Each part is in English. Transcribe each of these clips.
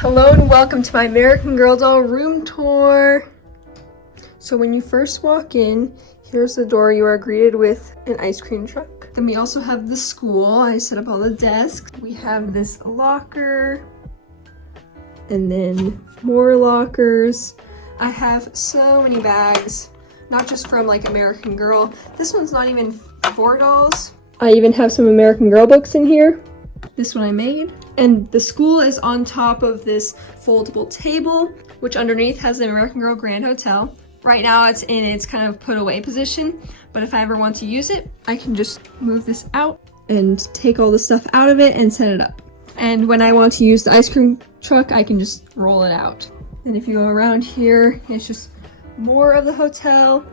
Hello and welcome to my American Girl doll room tour. So when you first walk in, here's the door. You are greeted with an ice cream truck. Then we also have the school. I set up all the desks. We have this locker and then more lockers. I have so many bags, not just from like American Girl. This one's not even for dolls. I even have some American Girl books in here. This one I made. And the school is on top of this foldable table, which underneath has the American Girl Grand Hotel. Right now it's in its kind of put away position, but if I ever want to use it, I can just move this out and take all the stuff out of it and set it up. And when I want to use the ice cream truck, I can just roll it out. And if you go around here, it's just more of the hotel.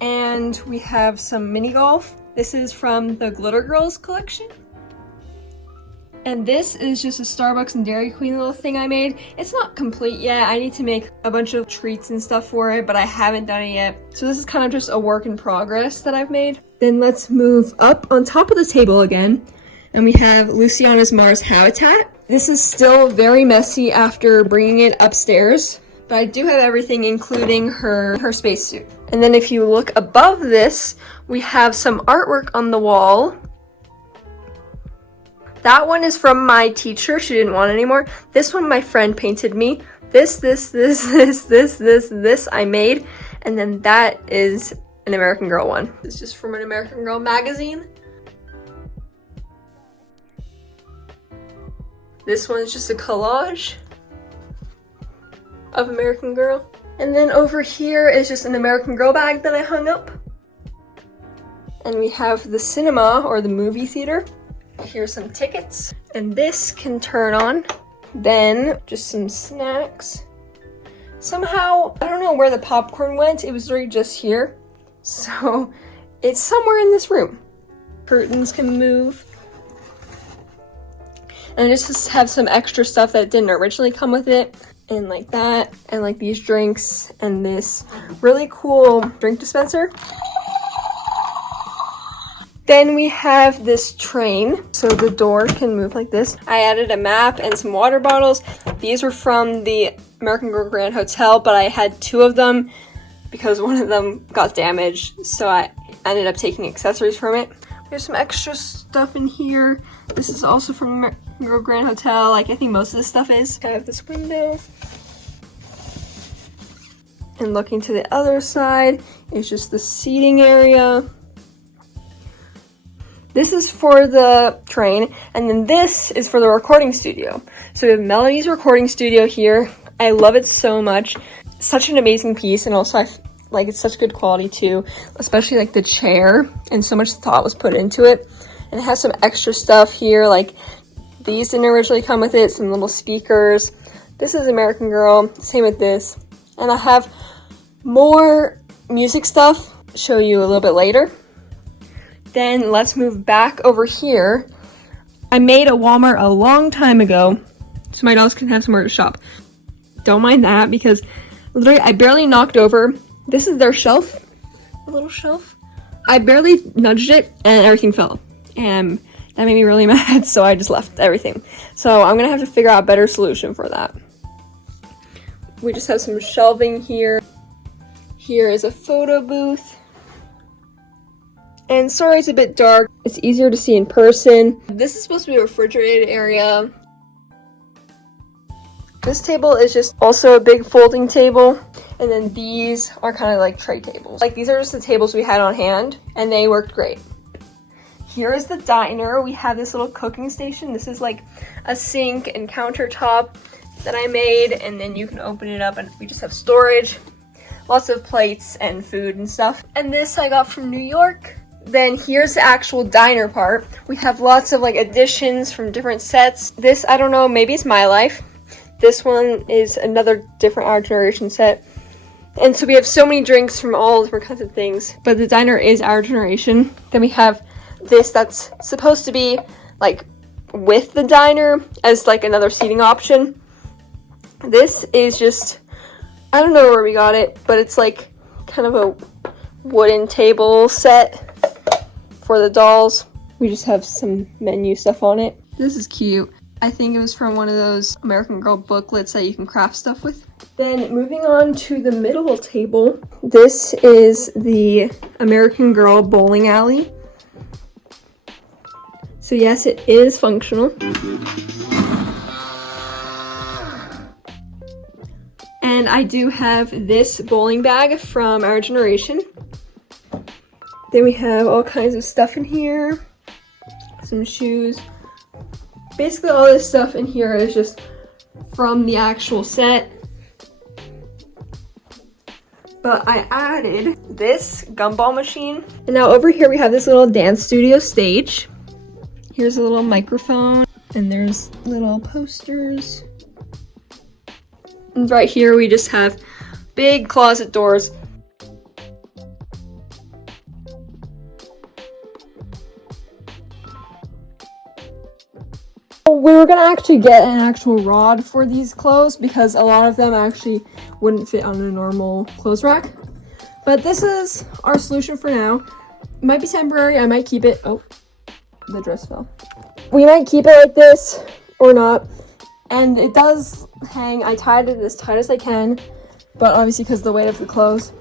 And we have some mini golf. This is from the Glitter Girls collection. And this is just a Starbucks and Dairy Queen little thing I made. It's not complete yet. I need to make a bunch of treats and stuff for it, but I haven't done it yet. So this is kind of just a work in progress that I've made. Then let's move up on top of the table again. And we have Luciana's Mars habitat. This is still very messy after bringing it upstairs, but I do have everything, including her spacesuit. And then if you look above this, we have some artwork on the wall. That one is from my teacher. She didn't want it anymore. This one my friend painted me. This I made. And then that is an American Girl one. It's just from an American Girl magazine. This one's just a collage of American Girl. And then over here is just an American Girl bag that I hung up. And we have the cinema or the movie theater. Here's some tickets, and this can turn on. Then just some snacks. Somehow, I don't know where the popcorn went. It was literally just here. So it's somewhere in this room. Curtains can move. And I just have some extra stuff that didn't originally come with it. And like that, and like these drinks, and this really cool drink dispenser. Then we have this train, so the door can move like this. I added a map and some water bottles. These were from the American Girl Grand Hotel, but I had two of them because one of them got damaged, so I ended up taking accessories from it. There's some extra stuff in here. This is also from American Girl Grand Hotel, like I think most of this stuff is. I have this window. And looking to the other side is just the seating area. This is for the train, and then this is for the recording studio. So we have Melody's recording studio here. I love it so much. Such an amazing piece, and also like it's such good quality too, especially like the chair, and so much thought was put into it. And it has some extra stuff here, like these didn't originally come with it, some little speakers. This is American Girl, same with this. And I have more music stuff, show you a little bit later. Then let's move back over here. I made a Walmart a long time ago, so my dolls can have somewhere to shop. Don't mind that, because literally I barely knocked over. This is their shelf, a little shelf. I barely nudged it and everything fell. And that made me really mad, so I just left everything. So I'm gonna have to figure out a better solution for that. We just have some shelving here. Here is a photo booth. And sorry it's a bit dark, it's easier to see in person. This is supposed to be a refrigerated area. This table is just also a big folding table. And then these are kind of like tray tables. Like these are just the tables we had on hand, and they worked great. Here is the diner. We have this little cooking station. This is like a sink and countertop that I made, and then you can open it up and we just have storage. Lots of plates and food and stuff. And this I got from New York. Then here's the actual diner part. We have lots of like additions from different sets. This, I don't know, maybe it's My Life. This one is another different Our Generation set. And so we have so many drinks from all different kinds of things. But the diner is Our Generation. Then we have this that's supposed to be like with the diner as like another seating option. This is just, I don't know where we got it, but it's like kind of a wooden table set for the dolls. We just have some menu stuff on it. This is cute. I think it was from one of those American Girl booklets that you can craft stuff with. Then moving on to the middle table, this is the American Girl bowling alley. So yes, it is functional. And I do have this bowling bag from our generation. Then we have all kinds of stuff in here. Some shoes. Basically all this stuff in here is just from the actual set. But I added this gumball machine. And now over here we have this little dance studio stage. Here's a little microphone, and there's little posters. And right here we just have big closet doors. We were gonna actually get an actual rod for these clothes because a lot of them actually wouldn't fit on a normal clothes rack. But this is our solution for now. It might be temporary, I might keep it. Oh, the dress fell. We might keep it like this or not. And it does hang. I tied it as tight as I can, but obviously because of the weight of the clothes.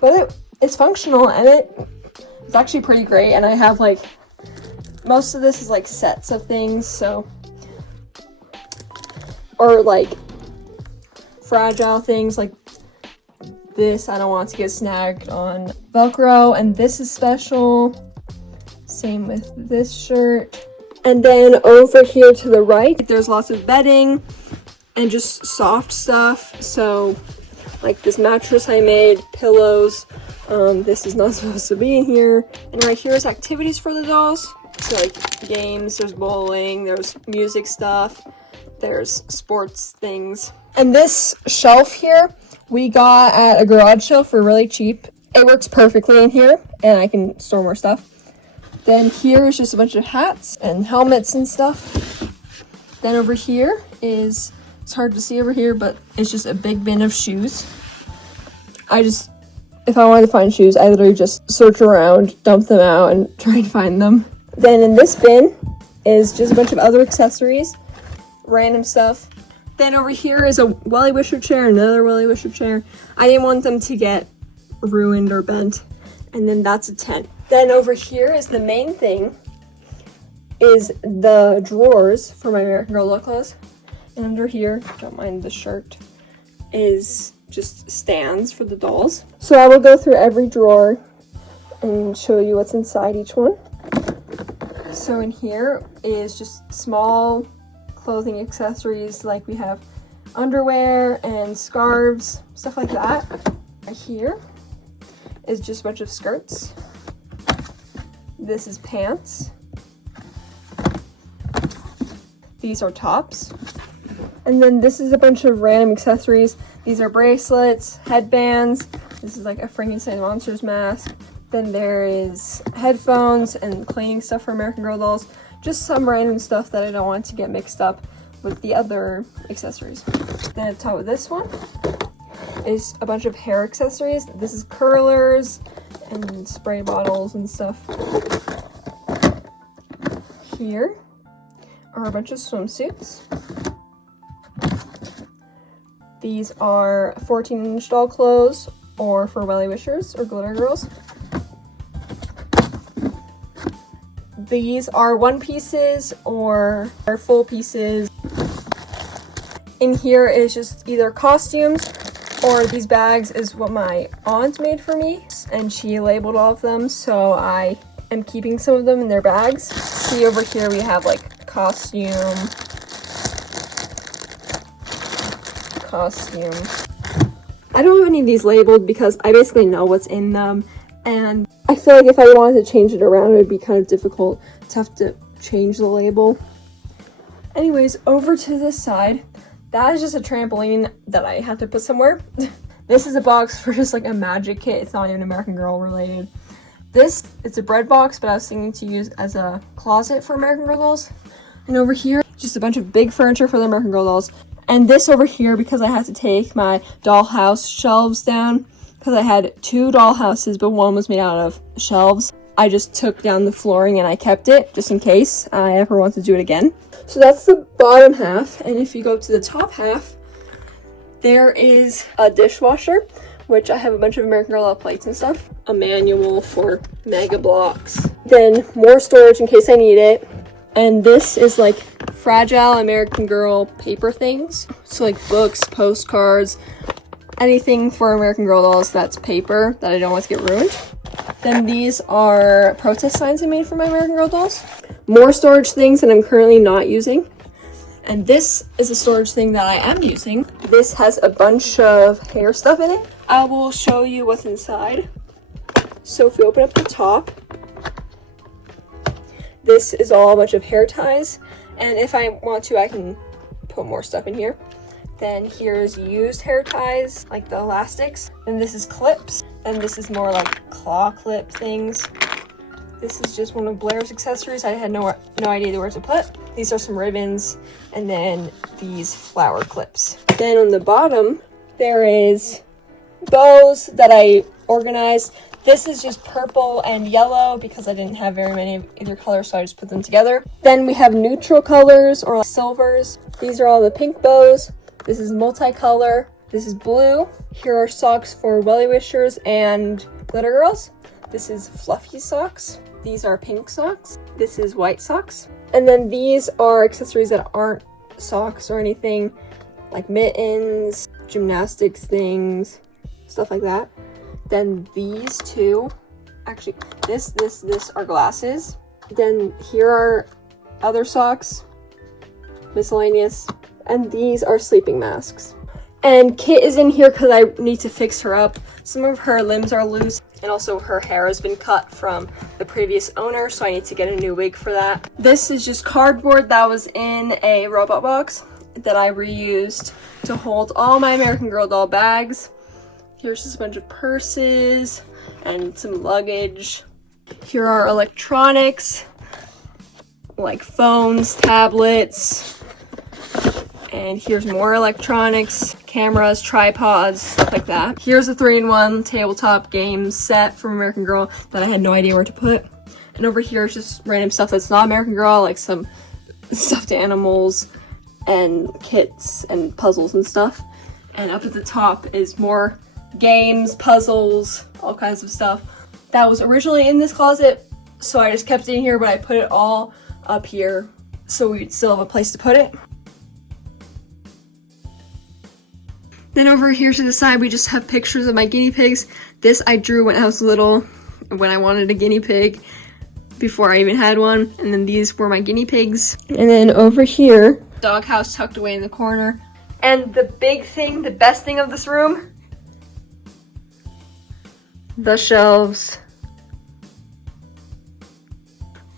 But it's functional and it's actually pretty great. And I have like, most of this is like sets of things, so, or like fragile things like this. I don't want to get snagged on Velcro, and this is special. Same with this shirt. And then over here to the right, there's lots of bedding and just soft stuff. So like this mattress I made, pillows. This is not supposed to be in here. And right here is activities for the dolls. So like games, there's bowling, there's music stuff, there's sports things. And this shelf here, we got at a garage sale for really cheap. It works perfectly in here, and I can store more stuff. Then here is just a bunch of hats and helmets and stuff. Then over here is, it's hard to see over here, but it's just a big bin of shoes. If I wanted to find shoes, I literally just search around, dump them out, and try and find them. Then in this bin is just a bunch of other accessories, random stuff. Then over here is a Wellie Wisher chair, another Wellie Wisher chair. I didn't want them to get ruined or bent. And then that's a tent. Then over here is the main thing, is the drawers for my American Girl doll clothes. And under here, don't mind the shirt, is just stands for the dolls. So I will go through every drawer and show you what's inside each one. So in here is just small clothing accessories, like we have underwear and scarves, stuff like that. Right here is just a bunch of skirts. This is pants. These are tops. And then this is a bunch of random accessories. These are bracelets, headbands. This is like a Frankenstein Monsters mask. Then there is headphones and cleaning stuff for American Girl dolls. Just some random stuff that I don't want to get mixed up with the other accessories. Then at the top of this one is a bunch of hair accessories. This is curlers and spray bottles and stuff. Here are a bunch of swimsuits. These are 14-inch doll clothes, or for Wellie Wishers or Glitter Girls. These are one pieces or full pieces. In here is just either costumes, or these bags is what my aunt made for me, and she labeled all of them, so I am keeping some of them in their bags. See over here we have like costume. I don't have any of these labeled because I basically know what's in them, and I feel like if I wanted to change it around, it would be kind of difficult to have to change the label. Anyways, over to this side, that is just a trampoline that I had to put somewhere. This is a box for just like a magic kit. It's not even American Girl related. It's a bread box, but I was thinking to use as a closet for American Girl dolls. And over here, just a bunch of big furniture for the American Girl dolls. And this over here, because I had to take my dollhouse shelves down, because I had two dollhouses, but one was made out of shelves. I just took down the flooring and I kept it just in case I ever want to do it again. So that's the bottom half, and if you go to the top half, there is a dishwasher, which I have a bunch of American Girl doll plates and stuff, a manual for Mega Bloks, then more storage in case I need it, and this is like fragile American Girl paper things, so like books, postcards, anything for American Girl dolls that's paper that I don't want to get ruined. Then these are protest signs I made for my American Girl dolls. More storage things that I'm currently not using. And this is a storage thing that I am using. This has a bunch of hair stuff in it. I will show you what's inside. So if we open up the top, this is all a bunch of hair ties. And if I want to, I can put more stuff in here. Then here's used hair ties, like the elastics. And this is clips. And this is more like claw clip things. This is just one of Blair's accessories I had no idea where to put. These are some ribbons, and then these flower clips. Then on the bottom, there is bows that I organized. This is just purple and yellow because I didn't have very many of either color, so I just put them together. Then we have neutral colors or silvers. These are all the pink bows. This is multicolor. This is blue. Here are socks for Wellie Wishers and Glitter Girls. This is fluffy socks. These are pink socks. This is white socks. And then these are accessories that aren't socks or anything, like mittens, gymnastics things, stuff like that. Then these two, actually, this are glasses. Then here are other socks, miscellaneous, and these are sleeping masks. And Kit is in here because I need to fix her up. Some of her limbs are loose, and also her hair has been cut from the previous owner, so I need to get a new wig for that. This is just cardboard that was in a robot box that I reused to hold all my American Girl doll bags. Here's just a bunch of purses and some luggage. Here are electronics, like phones, tablets, and here's more electronics, cameras, tripods, stuff like that. Here's a 3-in-1 tabletop game set from American Girl that I had no idea where to put. And over here is just random stuff that's not American Girl, like some stuffed animals and kits and puzzles and stuff. And up at the top is more games, puzzles, all kinds of stuff. That was originally in this closet, so I just kept it in here, but I put it all up here so we'd still have a place to put it. Then over here to the side, we just have pictures of my guinea pigs. This I drew when I was little, when I wanted a guinea pig, before I even had one. And then these were my guinea pigs. And then over here, doghouse tucked away in the corner. And the big thing, the best thing of this room, the shelves.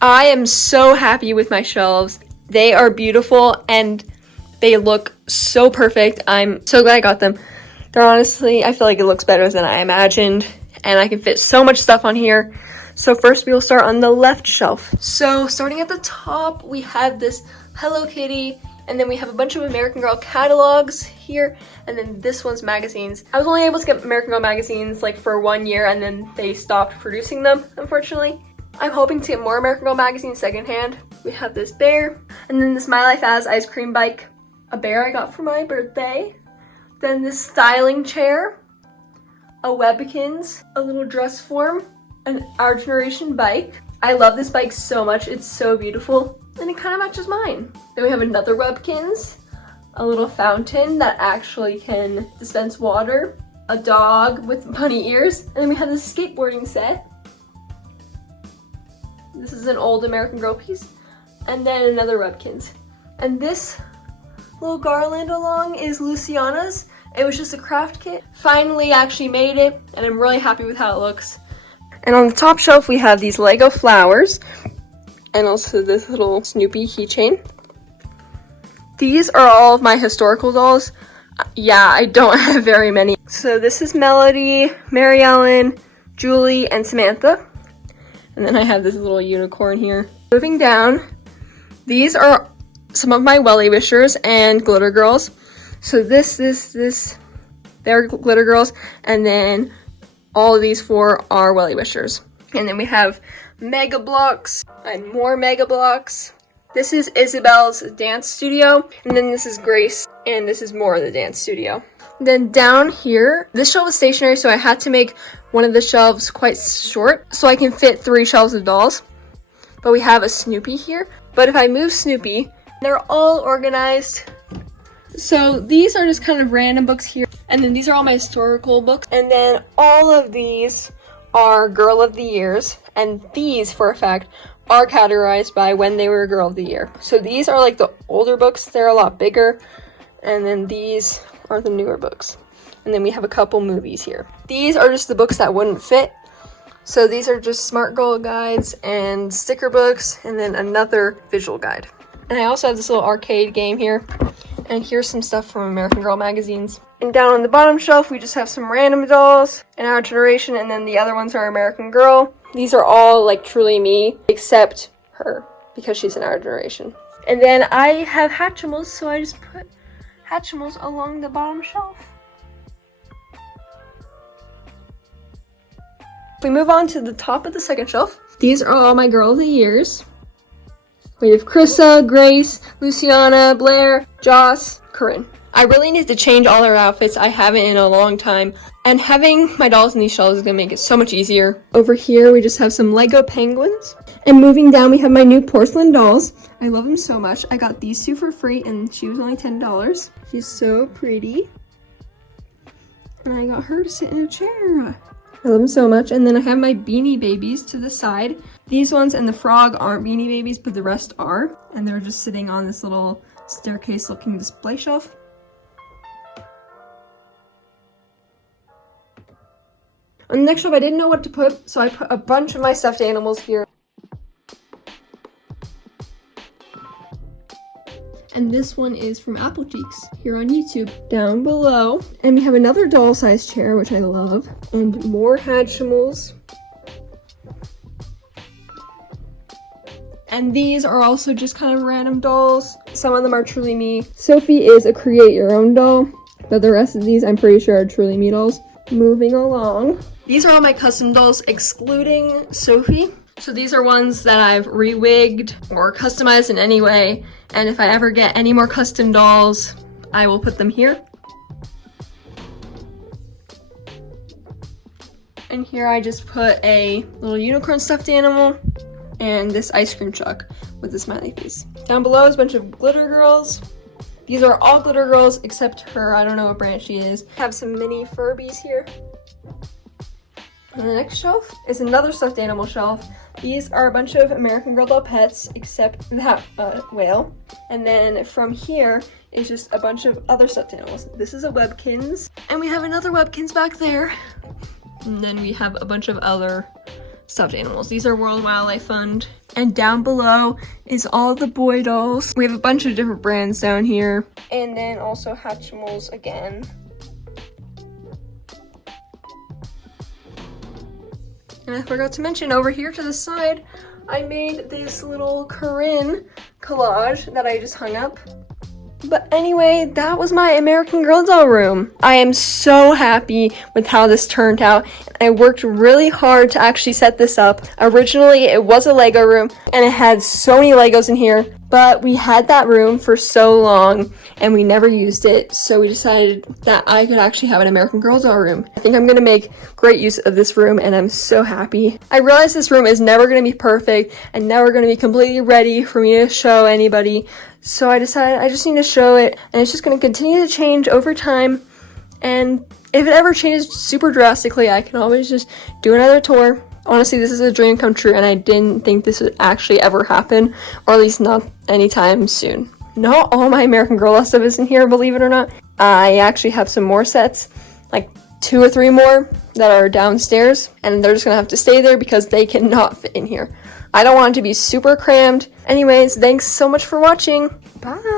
I am so happy with my shelves. They are beautiful and they look so perfect. I'm so glad I got them. They're honestly, I feel like it looks better than I imagined, and I can fit so much stuff on here. So first we will start on the left shelf. So starting at the top, we have this Hello Kitty, and then we have a bunch of American Girl catalogs here, and then this one's magazines. I was only able to get American Girl magazines like for 1 year, and then they stopped producing them, unfortunately. I'm hoping to get more American Girl magazines secondhand. We have this bear, and then this My Life As ice cream bike, a bear I got for my birthday, then this styling chair, a Webkins, a little dress form, an Our Generation bike. I love this bike so much, it's so beautiful, and it kind of matches mine. Then we have another Webkins, a little fountain that actually can dispense water, a dog with bunny ears, and then we have this skateboarding set. This is an old American Girl piece, and then another Webkins. And this little garland along is Luciana's. It was just a craft kit. Finally actually made it, and I'm really happy with how it looks. And on the top shelf we have these Lego flowers, and also this little Snoopy keychain. These are all of my historical dolls. Yeah, I don't have very many. So this is Melody, Mary Ellen, Julie, and Samantha. And then I have this little unicorn here. Moving down, these are some of my Wellie Wishers and Glitter Girls. So they're Glitter Girls, and then all of these 4 are Wellie Wishers. And then we have Mega Blocks and more Mega Blocks. This is Isabel's dance studio, and then this is Grace, and this is more of the dance studio. Then down here, this shelf is stationary, so I had to make one of the shelves quite short so I can fit 3 shelves of dolls. But we have a Snoopy here. But if I move Snoopy, they're all organized. So these are just kind of random books here. And then these are all my historical books. And then all of these are Girl of the Years. And these, for a fact, are categorized by when they were Girl of the Year. So these are like the older books. They're a lot bigger. And then these are the newer books. And then we have a couple movies here. These are just the books that wouldn't fit. So these are just Smart Girl guides and sticker books, and then another visual guide. And I also have this little arcade game here. And here's some stuff from American Girl magazines. And down on the bottom shelf, we just have some random dolls in Our Generation, and then the other ones are American Girl. These are all like truly me, except her, because she's in Our Generation. And then I have Hatchimals, so I just put Hatchimals along the bottom shelf. If we move on to the top of the second shelf, these are all my Girl of the Years. We have Krissa, Grace, Luciana, Blair, Joss, Corinne. I really need to change all their outfits. I haven't in a long time. And having my dolls in these shelves is going to make it so much easier. Over here, we just have some Lego penguins. And moving down, we have my new porcelain dolls. I love them so much. I got these 2 for free, and she was only $10. She's so pretty. And I got her to sit in a chair. I love them so much. And then I have my Beanie Babies to the side. These ones and the frog aren't Beanie Babies, but the rest are. And they're just sitting on this little staircase looking display shelf. On the next shelf, I didn't know what to put, so I put a bunch of my stuffed animals here. And this one is from Apple Cheeks here on YouTube down below. And we have another doll-sized chair, which I love, and more Hatchimals. And these are also just kind of random dolls. Some of them are Truly Me. Sophie is a create your own doll, but the rest of these I'm pretty sure are Truly Me dolls. Moving along. These are all my custom dolls, excluding Sophie. So these are ones that I've rewigged or customized in any way. And if I ever get any more custom dolls, I will put them here. And here I just put a little unicorn stuffed animal and this ice cream truck with a smiley face. Down below is a bunch of glitter girls. These are all glitter girls except her. I don't know what brand she is. I have some mini Furbies here. And the next shelf is another stuffed animal shelf. These are a bunch of American Girl doll pets, except that whale. And then from here is just a bunch of other stuffed animals. This is a Webkinz, and we have another Webkinz back there. And then we have a bunch of other stuffed animals. These are World Wildlife Fund. And down below is all the boy dolls. We have a bunch of different brands down here. And then also Hatchimals again. And I forgot to mention, over here to the side, I made this little Corinne collage that I just hung up. But anyway, that was my American Girl doll room. I am so happy with how this turned out. I worked really hard to actually set this up. Originally, it was a Lego room, and it had so many Legos in here. But we had that room for so long, and we never used it, so we decided that I could actually have an American Girl doll room. I think I'm going to make great use of this room, and I'm so happy. I realize this room is never going to be perfect, and never going to be completely ready for me to show anybody, so I decided I just need to show it, and it's just going to continue to change over time, and if it ever changes super drastically, I can always just do another tour. Honestly, this is a dream come true, and I didn't think this would actually ever happen, or at least not anytime soon. Not all my American Girl stuff is in here, believe it or not. I actually have some more sets, like 2 or 3 more that are downstairs, and they're just gonna have to stay there because they cannot fit in here. I don't want it to be super crammed. Anyways, thanks so much for watching. Bye!